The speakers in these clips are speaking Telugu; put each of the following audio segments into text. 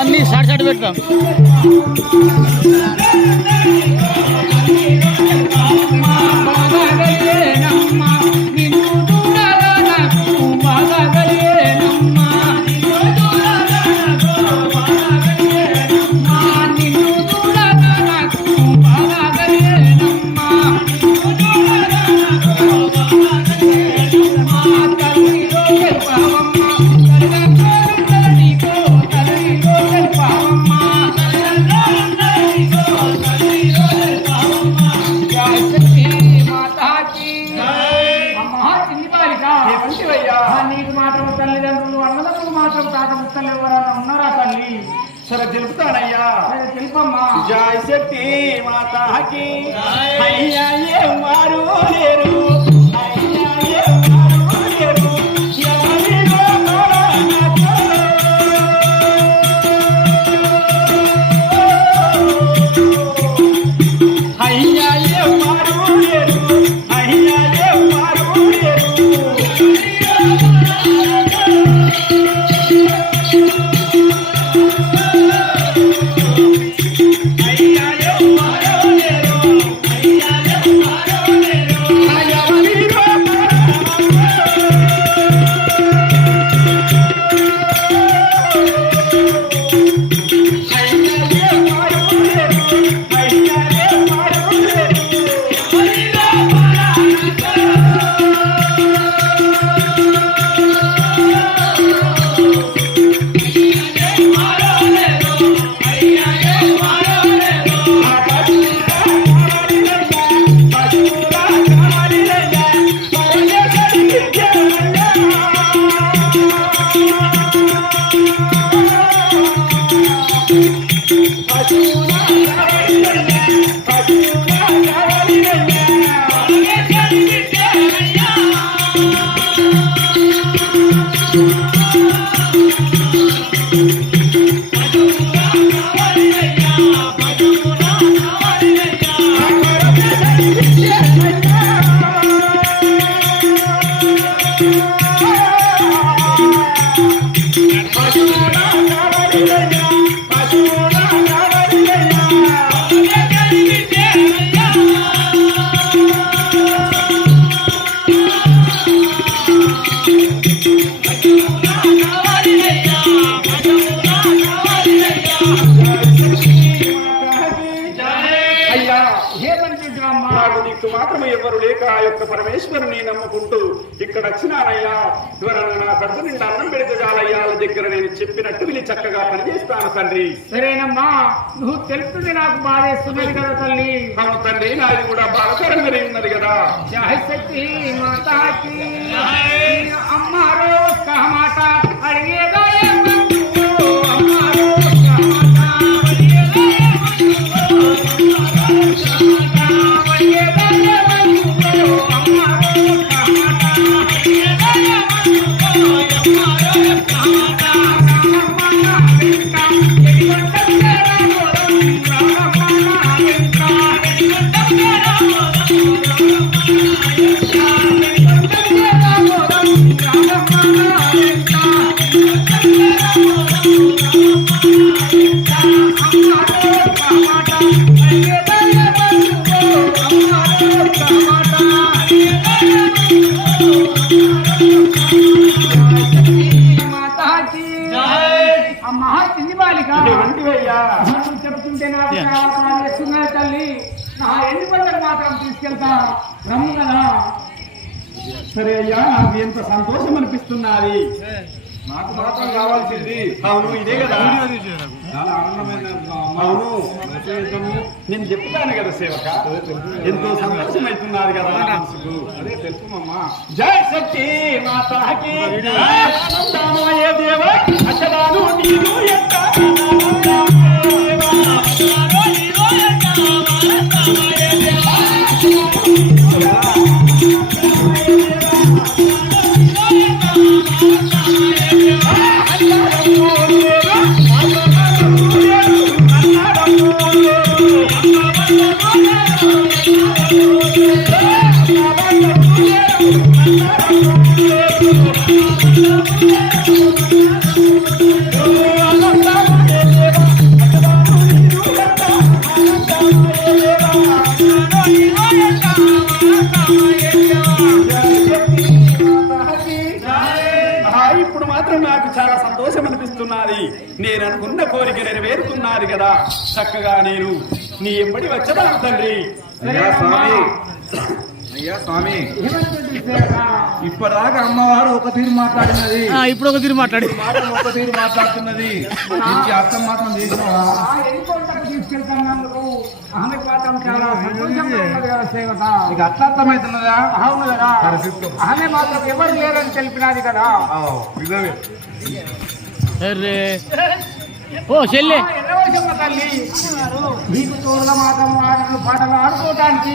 అన్ని షార్ట్ షార్ట్ పెడతాం. సరే తెలుపుతానయ్యా. జయ శక్తి మాతాకి అయ్యా ఏ మారు లేరు పరమేశ్వరుని నమ్ముకుంటూ ఇక్కడ వచ్చినానయ్యా. ఎవరన్నా నా కడుపు నిండా అన్నం పెడితే చాలయ్యా. వాళ్ళ దగ్గర నేను చెప్పినట్టు వీళ్ళు చక్కగా పనిచేస్తాను తండ్రి. సరేనమ్మా, నువ్వు తెలుస్తుంది నాకు బాధేస్తున్నది కదా తల్లి. అవును తండ్రి, నాది కూడా బాధకరంగానే ఉన్నది కదా. జయశక్తి మాతాకి అమ్మారో ఒక్క మాట అడిగేదా చెప్తుంటే నాకు తల్లి. నా ఎన్ని పళ్ళకి మాత్రం తీసుకెళ్తా రమ్ము కదా. సరే అయ్యా, నాకు ఎంత సంతోషం అనిపిస్తున్నది. నాకు మాత్రం కావాల్సింది అవును ఇదే కదా. చాలా ఆనందమైన అవును నేను చెప్తాను కదా సేవక, ఎంతో సంతోషం అవుతున్నారు కదా మనసుకు. అదే తెలుపుమమ్మా. జై శక్తి మాతాకి దేవ అక్షరాలు నీరు Thank you. ఇప్పుడు మాత్రం నాకు చాలా సంతోషం అనిపిస్తున్నది. నేను అనుకున్న కోరిక నెరవేరుతున్నది కదా. చక్కగా నేను నీ ఎంబడి వచ్చదాను తండ్రి. అయ్యా స్వామి, అయ్యా స్వామి, ఏమంటుంది సేవక? ఇప్పటిదాకా అమ్మవారు ఒక తీరు మాట్లాడినది, ఇప్పుడు ఒక తీరు మాట్లాడి మాత్రం ఒక తీరు మాట్లాడుతున్నది. దీనికి అర్థం మాత్రం చేసినావా? ఎన్నికొండకు తీసుకెళ్తాను ఆమెకు మాత్రం చాలా సంతోషంగా ఉన్నది కదా సేవక. నీకు అట్లా అర్థమవుతున్నదా? అవును కదా, ఆమె మాత్రం ఎవరు లేరని తెలిపినది కదా. నిజమే. అరే ఓ చెల్లె ఎన్నవశమ్మ తల్లి, మీకు తోడుల మాత్రం ఆటలు పాటలు ఆడుకోవటానికి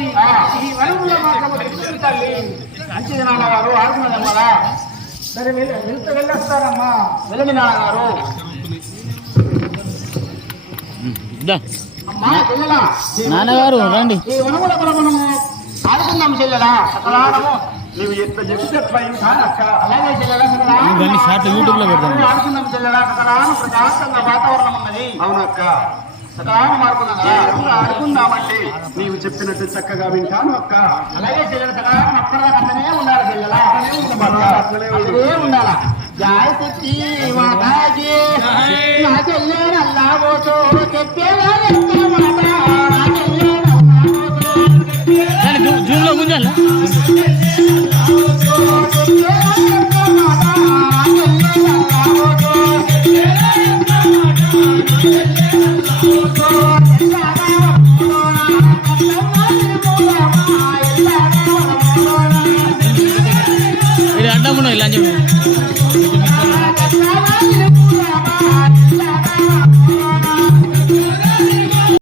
ఈ వరువుల మాత్రం తెలుస్తుంది తల్లి. మంచిది నాన్నగారు, ఆడుకున్నది కదా. సరే వెళ్ళొస్తారమ్మా. వెళ్ళండి నాన్నగారు. దా. అమ్మా పిల్లలా, నాన్నగారు రండి. ఈ వనముల మనము ఆడుకుందాం చెల్లెలా. సకలాడము నువ్వు ఎంత చెప్పినట్లయి కానక్క. అలాగే చెల్లెలా, సకలా ఇవన్నీ షార్ట్లు యూట్యూబ్ లో పెడతాం. ఆడుకుందాం చెల్లెలా. సకలాను ప్రశాంతంగా వాతావరణం ఉన్నది. అవునక్క, సకలాను మార్పున్నదా? ఆడుకుందామండి. నీవు చెప్పినట్టు చక్కగా వింటాను అక్క. అలాగే చెల్లెల సకలాను అప్పటిదాకా అట్లనే ఉండాలి చెల్లెలా. అట్లనే ఉండు. అట్లనే ఉండాలా. జాయ్ శక్తి మాతాజీ, నా చెల్లె నల్లాబోతో చెప్పేలా చెప్తామా